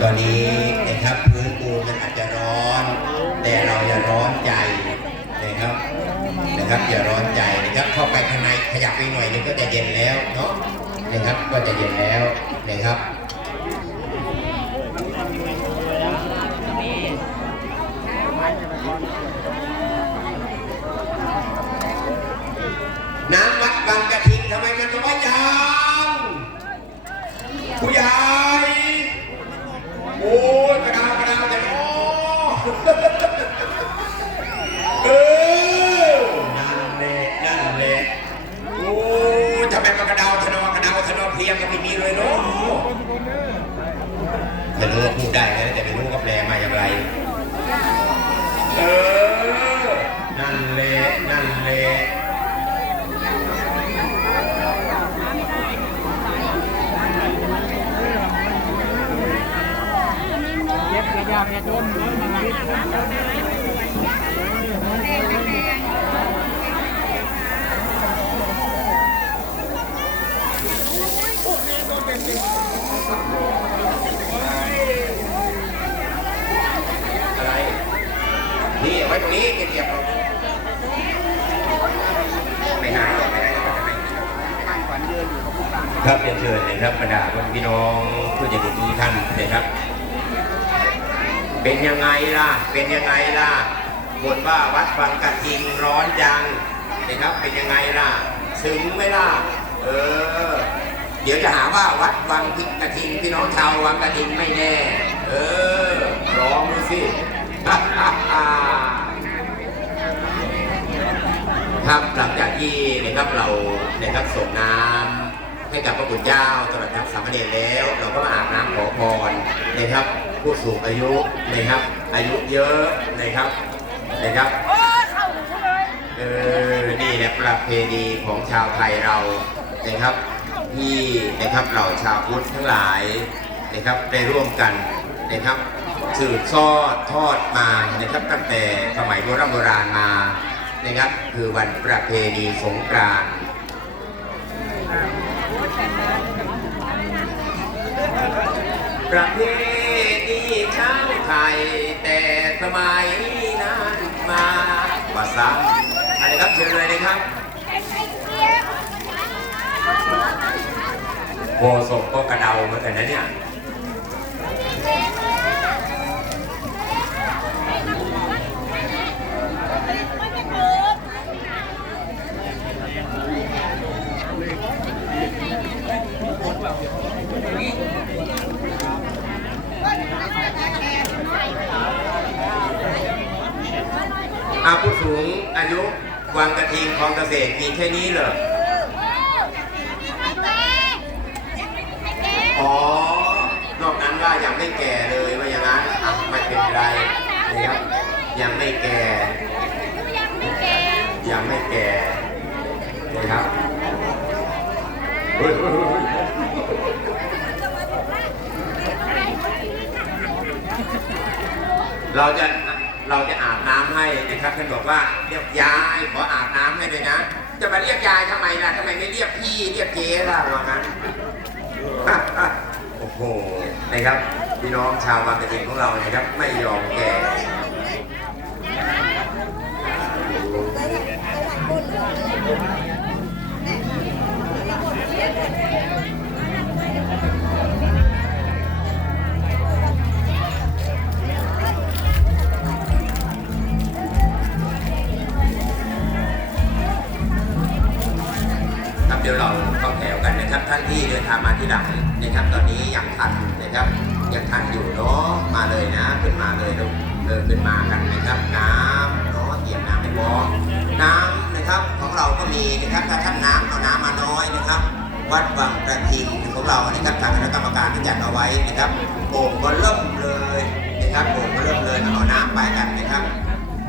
ตอนนี้นะครับพื้นปูนมันอาจจะร้อน แต่เราอย่าร้อนใจนะครับนะครับอย่าร้อนใจนะครับเข้าไปข้างในขยับไปหน่อยนึงก็จะเย็นแล้วเนาะนะครับก็จะเย็นแล้วนะครับ น้ำวัดบางกระทิงทำไมมันน้อยจังผู้ใหญ่โอ้ยกระดาวกระดาวแต่เนาะ เออนั่นแหละนั่นแหละโอ้ยทำไมมันกระดาวทะนอกระดาวทะนอเพลียงก็ไม่มีเลยเนาะไม่รู้ว่าพูดได้ไหมแต่ไม่รู้ว่าแปลมาอย่างไร เออ นั่นแหละนั่นแหละ เย็บกระยาเนี่ยโดนนมันวิทย์อะไร นี่เอาไว้ตรงนี้เก็บๆเอาไม่หายไม่หายหรอกไม่หายหรอกข้างขวัญเดินอยู่ครับเรียนเชิญนะครับบรรดาพี่น้องผู้ใหญ่ทุกท่านนะครับ เป็นยังไงล่ะ เป็นยังไงล่ะบ่นว่าวัดฟังกระทิงร้อนจังนะครับ เป็นยังไงล่ะ ซึ้งไหมล่ะ เออ เดี๋ยวจะหาว่าวัดวังกระทิงพี่น้องชาววังกระทิงไม่แน่ เออ ร้องดูสิครับหลังจากที่นะครับเรานะครับส่งน้ำให้กับพระคุณเจ้าตลอดทั้งสามเณรแล้ว เราก็มาอาบน้ำขอพรนะครับ ผู้สูงอายุนะครับ อายุเยอะนะครับนะครับเข้าหนูเลยเออนี่แหละประเพณีของชาวไทยเรานะครับ ที่นะครับเราชาวพุทธทั้งหลายนะครับได้ร่วมกันนะครับสืบทอดทอดมานะครับตั้งแต่สมัยโบราณโบราณมานะครับคือวันประเพณีสงกรานต์ประเพ ณีชาวไทย แต่สมัยนั้นมาว่าซ้ำอะไรครับเชิญเลยนะครับโคศกก็กระเดาเหมือนกันนะเนี่ย อาผู้สูงอายุวังกระทิงคลองเกษตรมีแค่นี้เหรอ อ๋อ นอกนั้นว่ายังไม่แก่เลยว่าอย่างนั้นอะไม่เป็นไรนะครับยังไม่แก่ ยังไม่แก่นะครับเฮ้ยเฮ้ยเฮ้ยเฮ้ยเราจะ เราจะอาบน้ำให้นะครับท่านบอกว่าเรียกยายขออาบน้ำให้เลยนะ จะมาเรียกยายทำไมล่ะทำไมไม่เรียกพี่เรียกเจ๊ล่ะว่างั้นโอ้โหนะครับพี่น้องชาวบางกะทิของเรานะครับไม่ยอมแก่ ดี๋ยวเราเข้าแถวกันนะครับ ท่านที่เดินทางมาที่หลังนะครับ ตอนนี้ยังทันนะครับยังทันอยู่เนาะมาเลยนะ ขึ้นมาเลยลูกเดินขึ้นมากันนะครับ น้ำเนาะเตรียมน้ำให้พร้อมน้ำนะครับของเราก็มีนะครับถ้าท่านน้ำเอาน้ำมาน้อยนะครับ วัดวังประทิงของเรานะครับทางคณะกรรมการที่จัดเอาไว้นะครับโอ่งก็เริ่มเลยนะครับโอ่งก็เริ่มเลยเอาน้ำไปกันนะครับ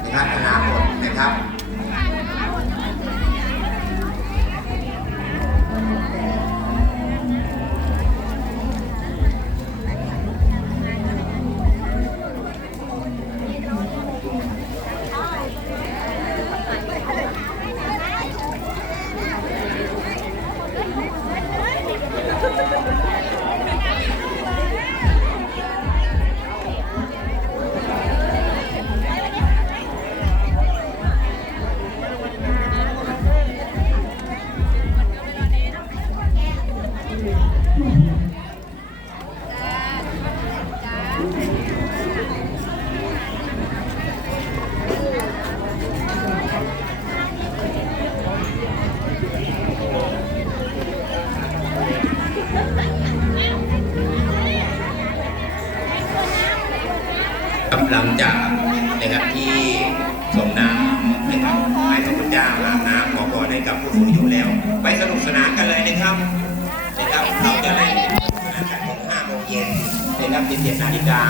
นะครับถ้าน้ำหมดนะครับ กำลังจากนะครับที่ส่งน้ำนะครับให้พระพุทธเจ้าอาบน้ำขอพรให้กับผู้สูงอายุแล้ว ไปสนุกสนานกันเลยนะครับนะครับเราจะได้สนุกสนานกันถึง5โมงเย็นนะครับ17นาฬิกา